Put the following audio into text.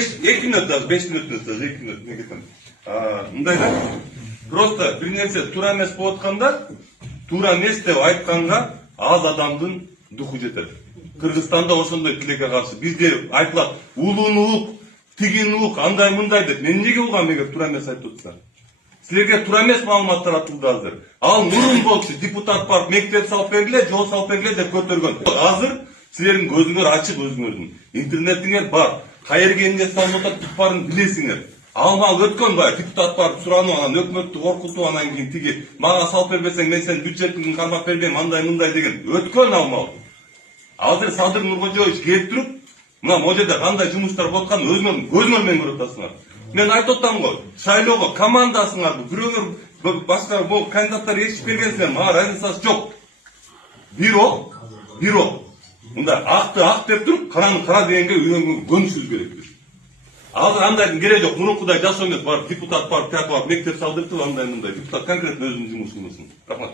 2 минут даже, 5 минут даже, 2 минут не кетем. Мындай да, просто бир нерсе туура эмес болуп атканда, туура эмес деп айтканга аз адамдын духу жетет. Кыргызстанда ошондой тилекке каршы бизде айтылат, улуулук, тигинлук, андай мындай деп. Мен эмнеге угам эгер туура эмес айтып атса? Силерге туура эмес маалыматтар атылды азыр. Ал мурун болчу депутат барып мектеп салып бергиле, жол салып бергиле деп көтөргөн. Азыр силердин көзүңөр ачык өзүңөрдүн. Интернетиңер бар. Кайерге эмне салып атат баарын билесиңер. Ал өткөн баягы депутат барып суранып, анан өкмөттү коркутуп, анан кийин тиги мага салып бербесең мен сени бюджеттин кармап бербейм, андай мындай деген. Өткөн ал. Азыр Садыр Нуркожоевич келип туруп, мына могу жерде кандай жумуштар болуп атканын өзүңөр көзүңөр менен көрүп атасыңар. Мен айтып атам го, шайлоого командасыңарды бирөөлөр башка бул кандидаттар ээрчип бергенсиңер, мага разницасы жок. Бирок. Мында акты ак деп туруп, караны кара дегенге көнүшүбүз керек. Азыр андайдын кереги жок. Мурункудай жашоо эмес, барып депутат барып, тияка барып мектеп салдыртып, андай мындай. Депутат конкретно өзүнүн жумушун кылсын. Рахмат.